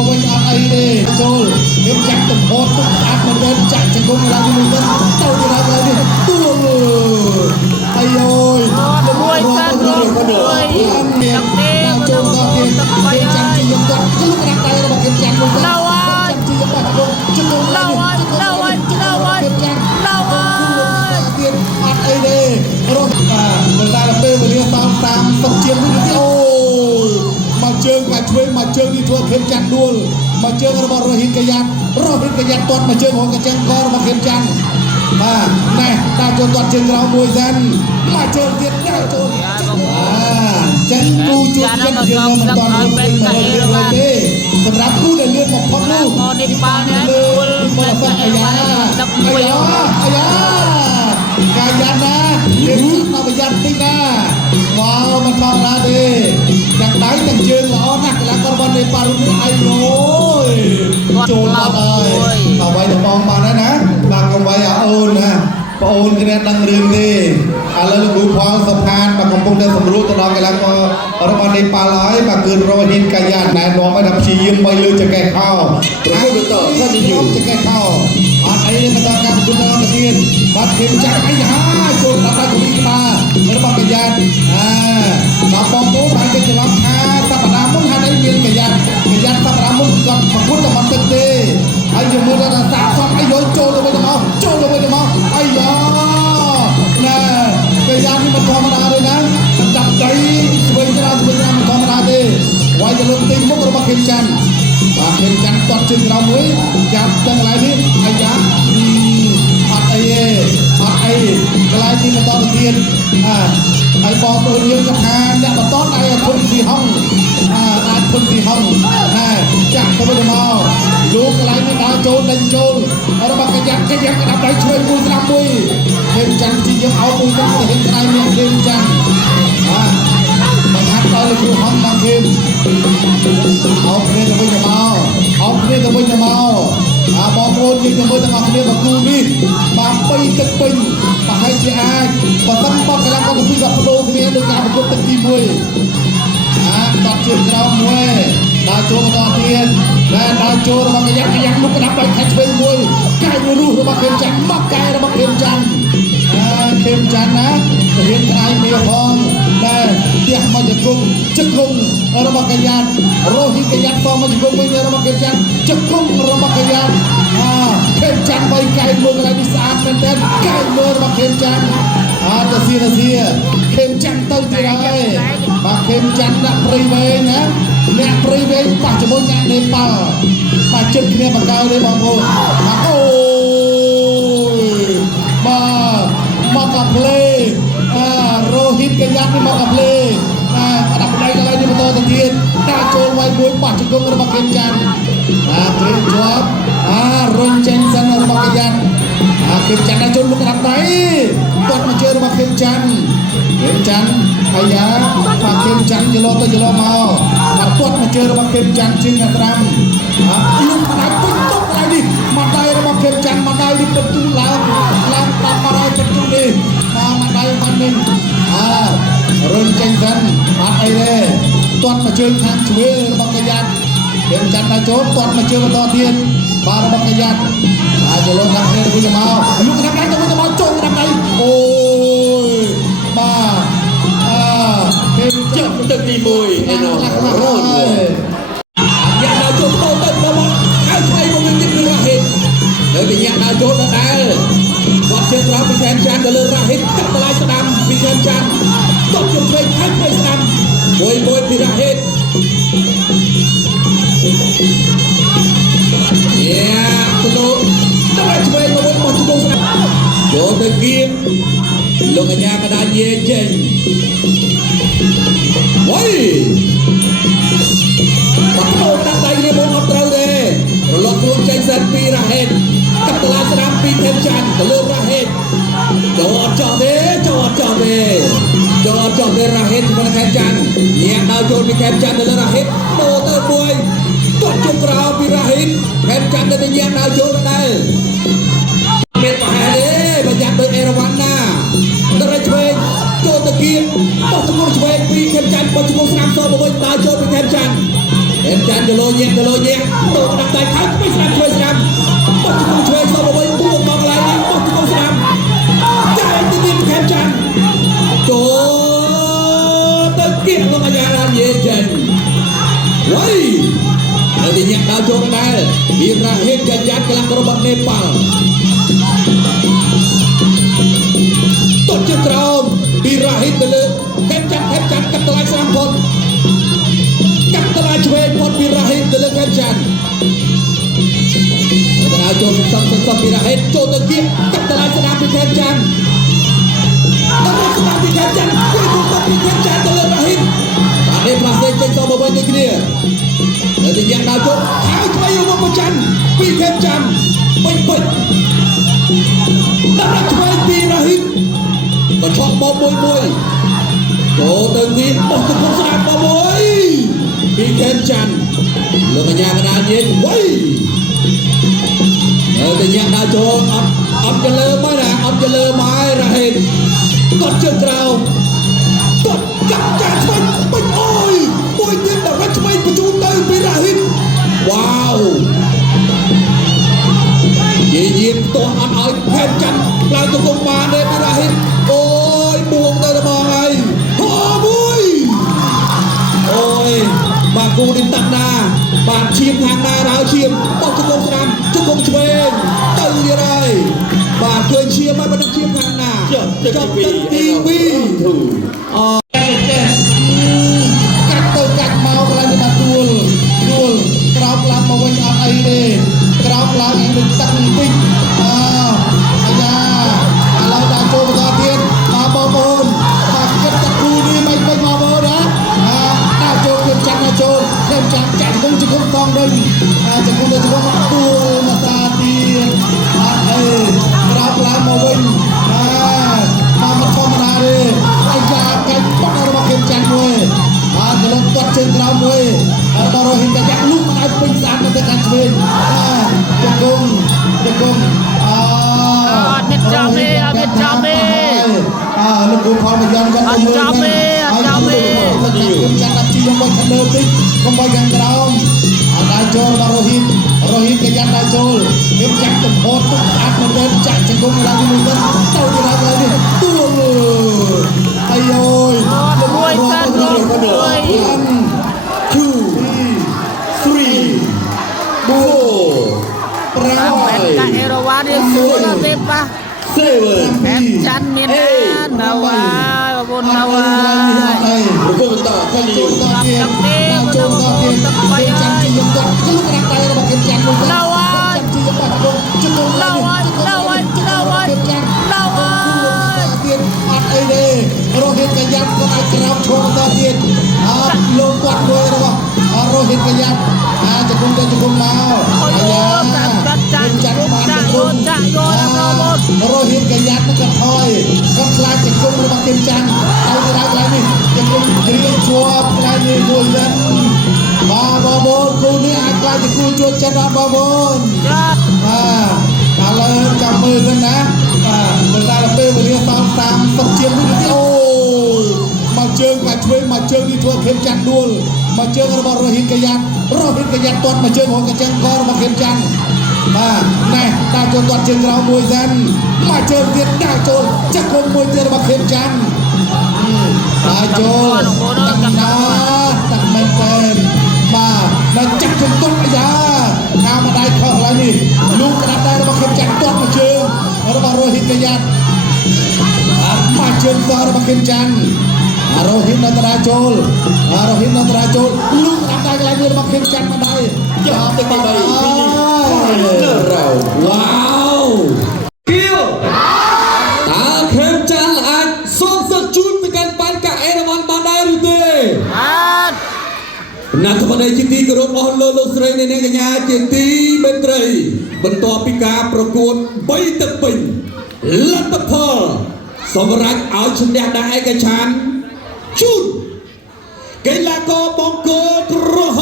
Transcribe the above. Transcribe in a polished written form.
មកវិញអត់អីទេចូលរៀបចាក់ទំហត់ទុកស្អាតមកវិញចាក់ចង្គង់ឡើងមួយវិញទៅដល់ហើយនេះទួលអាយអូយមួយសិនមួយទឹកទេចូលដល់ទៀតរៀបចាក់ជាយំទៅគឺក្រាក់ដៃរបស់គេចាក់មួយទៅដល់ហើយជាយំទៅជង្គង់ដល់ហើយដល់ហើយដល់ហើយដល់ហើយទៀតអត់អីទេរស់បាទដល់ពេលវេលាតាម30ជាងវិញទៀតអូយមកជើងកាឆ្វេងមកជើងនេះធ្វើខេមច័ន្ទដួលមកជើងរបស់រ៉ូហ៊ីនកាយ៉ាត់ទាត់មកជើងរបស់កាចឹងករបស់ខេមច័ន្ទបាទណែដាក់ចូលទាត់ជើងក្រោមមួយសិនមកជើងទៀតដាក់ចូលចឹងគូជួបចិត្តយើងមិនតន់ពេញ100%ទេសម្រាប់គូដែលលឿនបំផុតនោះមកនេះបាល់នេះគូលមកសោះអាយ៉ាកាយ៉ាត់ណាលេងមកប្រយ័ត្នតិចណាវ៉ាវមិនធម្មតាទេទាំងដៃទាំងជើងល្អណាស់កីឡាកររបស់នេប៉ាល់នេះអាយអូយចូលមកហើយអ្វីដែលបងបានហើយណាបាទកុំវាយអូនណាបងអូនគ្នាដឹងរឿងទេឥឡូវលោកគ្រូផលសុផាតបាទកំពុងតែសម្រួលទៅដល់កីឡាកររបស់នេប៉ាល់ហើយបាទគឺរ៉ូហ៊ីនកាយ៉ាត់ណែនាំឲ្យថាព្យាយាមបីលើចង្កេះខោប្រគល់ទៅថានិយមចង្កេះខោអត់អីទេបន្តការប្រគល់ទៅទៀតបាទគេចាក់អីហាចូលដល់ដៃของក្បាលរបស់កាយ៉ាត់បាទបងប្អូនបានគេច្រឡំថាសប្តាហ៍មុនហាក់អីមានកាយ៉ាត់សប្តាហ៍មុនគាត់ប្រគល់ទៅមិនទឹកទេហើយយើងមើលថាសាកសពអីយកចូលទៅវិញទៅមកអាយ៉ាណែកាយ៉ាត់នេះមិនធម្មតាទេណាចាប់ដៃស្វែងច្រាមិនធម្មតាទេវាយទៅលើទីមុខរបស់ខេមច័ន្ទបាទខេមច័ន្ទទាត់ជើងក្រោមមួយចាប់ទាំងកន្លែងនេះអាយ៉ាអត់អីទេអត់អីកន្លែងនេះបន្តទៅទៀតហើយបងប្អូនយើងក៏ថាអ្នកបន្តអាចធន់ពីហងអាចធន់ពីហងចាក់ទៅវិញមកលោកកន្លែងនេះដើរចូលដេញចូលរបស់កាយ៉ាត់ក្តាប់ដៃឆ្វេងមួយស្ដាំមួយខេមច័ន្ទជាយើងអោបមួយទៅហ៊ានក្តៅមានខេមច័ន្ទមិនហាត់ដល់លោកគ្រូហងមកខេមអោបគ្នាទៅវិញមកបងប្អូនយើងទៅមើលទាំងអស់គ្នាបកគូនេះបាន3ទឹកពេញប្រហែលជាអាចបើសិនបោះកីឡាករទាំងពីរក៏បដូរគ្នាដោយការប្រកួតទឹកទី1តាត់ជើងក្រោមមួយដើរចូលបន្តទៀតដើរចូលរបស់កាយ៉ាត់មុខក្តាប់ដៃខាច់ឆ្វេងមួយកាយមួយរស់របស់ខេមច័ន្ទមកកាយរបស់ខេមច័ន្ទណារៀនក្តាយមេផងដែលផ្ទះមកជង្គង់របស់កាយ៉ាត់រ៉ូហ៊ីនកាយ៉ាត់តមកជង្គង់វិញរបស់ខេមច័ន្ទជង្គង់របស់កាយ៉ាត់ខេមច័ន្ទបីកាយមួយកន្លែងនេះស្អាតមែនទែនកាយមួយរបស់ខេមច័ន្ទទៅសៀខេមច័ន្ទទៅទៀតហើយបាទខេមច័ន្ទដាក់ព្រៃវែងណាអ្នកព្រៃវែងប៉ះជាមួយអ្នកនេប៉ាល់បាទជិតគ្នាបកើទេបងប្អូនបាទអូយបាទមកកាផ្លេរ៉ូហ៊ីនកាយ៉ាត់នេះមកកាផ្លេក្តាប់ដៃកន្លែងនេះបន្តទៅទៀតដាក់ចូលវាយមួយប៉ះជង្គង់របស់ខេមច័ន្ទព្រៀងជាប់រុញចេញសិនរបស់កាយ៉ាត់ខេមច័ន្ទដាក់ចូលមុខក្តាប់ដៃទាត់មកជើងរបស់ខេមច័ន្ទអាយ៉ាបាទខេមច័ន្ទចលោទៅចលោមកទាត់មកជើងរបស់ខេមច័ន្ទជើងអាត្រាំលុបដៃពេញតុកកន្លែងនេះមកដៃរបស់ខេមច័ន្ទមកដៃនេះបន្ទូឡើងដាក់មកដៃបន្ទូនេះមកដៃបាត់នេះរុញចេញសិនបាត់អីទេទាត់មកជើងខាងឆ្វេងរបស់កាយ៉ាត់ខេមច័ន្ទដាក់ចូលទាត់មកជើងបន្តទៀតបាទរបស់កាយ៉ាត់ចលោដាក់គ្នាទៅវិញទៅមកលុបដាក់ដៃទៅវិញទៅមកចូលដាក់ដៃអូយបាទចាប់ទឹកទី1ឯណោះរត់យ៉ាដល់ចូលទៅដល់ឲ្យឆ្វេងមកវិញទៀតគឺរ៉ាហ៊ីននៅតែយ៉ាដល់ចូលដល់ដែរគាត់ជើងក្រោមពីខេមច័ន្ទទៅលើរ៉ាហ៊ីនកាត់បន្លាយស្ដាំពីខេមច័ន្ទគាត់ជើងឆ្វេងហើយឆ្វេងស្ដាំមួយពីរ៉ាហ៊ីនទៅដល់ឆ្វេងមកវិញមកជង្គង់ស្ដាំចូលទៅគៀងលោកកញ្ញាកដាយេចេញវ៉ៃបាត់ចូលដាក់ដៃនេះមកអត់ត្រូវទេរលកខ្លួនចេញសិនពីរ៉ាហេតកាត់តឡាស្ដាំពីខេមច័ន្ទទៅលើរ៉ាហេតចូលអត់ចោះទេរ៉ាហេតជាមួយខេមច័ន្ទញាក់ដល់ចូលពីខេមច័ន្ទទៅលើរ៉ាហេតដូរទៅមួយគាត់ជុំក្រោមពីរ៉ាហេតខេមច័ន្ទទៅញាក់ដល់ចូលដែរមានប្រហែលទេបើញាក់ដោយអេរ៉ាវ៉ាន់ណាដល់ឆ្វេងចូលទៅគៀងបោះទៅមុខឆ្វេងពីខេមច័ន្ទបោះទៅមុខស្ដាំចូលមកវិញដល់ចូលពីខេមច័ន្ទ em chán cho lôi nhẹ đồ đặt tay khá mới xem chơi xem một chút không chơi sau một buông bóng lại đi một chút không xem chạy tiếp em chán chỗ tới kia luôn mà nhà làm gì chân vậy nanti nhạc đào chỗ này Ibrahim Ganjar kelang korban Nepal tốt chưa trao Ibrahim dulu hep chặt cắt lại sang phone cắt lại chơi phone Ibrahim dulu hep chặt đào chỗ xong Ibrahim chỗ tới kia cắt lại sang hep chặt namun seperti hep chặt cuối cùng tapi hep chặt dulu Ibrahim ada proses trên sau bên kia nanti nhạc đào chỗ háo chơi rumah pecan hep chặt baik đã chơi Ibrahim và chọn bom môi chỗ từng tiếng một từ không sạc bom môi bị khen chăn lượng ở nhà cái đá nhiên quay từ nhạc đá chỗ ấm cho lơ mới nè ấm cho lơ mai ra hình còn chưa trao còn chắc chắn mình ôi môi tiếng là rách mây của chúng tôi bị ra hình wow dĩ nhiên tôi ăn ơi khen chăn lại tôi không mà để bị ra hình ôi buông tôi đã mong ai hoa vui ôi bà cô đến tận đà bạn chim hàng đà đào chim bóc cho công làm cho công chuyện từ như đây bạn cười chim mà vẫn chim hàng đà trong tân tivi cắt từ cắt mau cái này mà đuôi cào làm mà quên ăn ấy đi cào làm em được tăng tinhเราได้โจมตีเทียนมาบอลมาเก็บตะกูนี่ไม่มาบอลนะหน้าโจมเข้มจัดนะโจมเข้มจัดจัดคงจะคงกองดึงจะคงจะคงตัวมาตาตีเราปลามาวิ่งมาธรรมดาเลยไอ้ยาไก่ปัดเรามาเข้มจัดเลยกระโดดตัดเชิงเราเลยบอลหินจะยักลูกมันไอ้ปิงสามมันจะกันเชิงจะคงAmit Jami lực lượng họ mà dân con ngườiจัดที่ยังไม่ทันเดิมดิก็ไม่ยังกระดองได้โจลมาโรฮิตก็ยันได้โจลเอ็มจักตุ่มโคตรตุ่มอัดมันเดินจักจะคงอะไรที่มึงกันเต้าจะอะไรนี่ตัวไอ้โอ้ย Rui san Rui 1 2 3 4 Ka Erawan dia sudah tepah Em chăn miền An Nawai Babun Nawai berbentak kali Rohit Kayatก็ไอ้กราบโชว์ตาเทียนลงกวาดด้วยนะวะRohit KayatจะคงมาจัดมาจะคงRohit Kayatนักถอยก็คลายจะคงมาเต็มจันเอาจะได้อะไรนี่จะคงเรียกชัวร์อะไรนี่ดูยันมาบอลกูนี่ไอ้คลายจะกูจวดจันบอลอะไรจับมือกันนะเวลาเราไปเรียนตามสับเชียงนี่โอ้มาเจอกับช่วยมาเจอที่ทัวร์เข้มจันดูมาเจอกับโรฮิตกยันตัวมาเจอของกระจังกอมาเข้มจันแน่ดาวโจนตัวเจอเรามวยกันมาเจอเดียดดาวโจนจะคงมวยเจอมาเข้มจันดาวโจนตั้งนาตั้งแมนเทนมาแล้วจับจนต้นยาข้ามาได้ข้ออะไรนี่ลูกกระดาษได้มาเข้มจันตัวมาเจอโรฮิตกยันมาเจอตัวมาเข้มจันRohit Natarajolลูกทำได้กันเลยมาเข้มจันมาได้ยอมไปไปว้าวคิวตาเข้มจันอันส่งสจุดไปกันปันกับเอราวันมาได้หรือเปล่านักธรรมในจิตติกรบอลโลกสระในกันยาจิตติเบนเตรย์บรรทอปิกาประกวดใบตะปิงลัตตพอสมรักเอาชนะได้กันชันชุดกีฬากอบองโกตรโฮ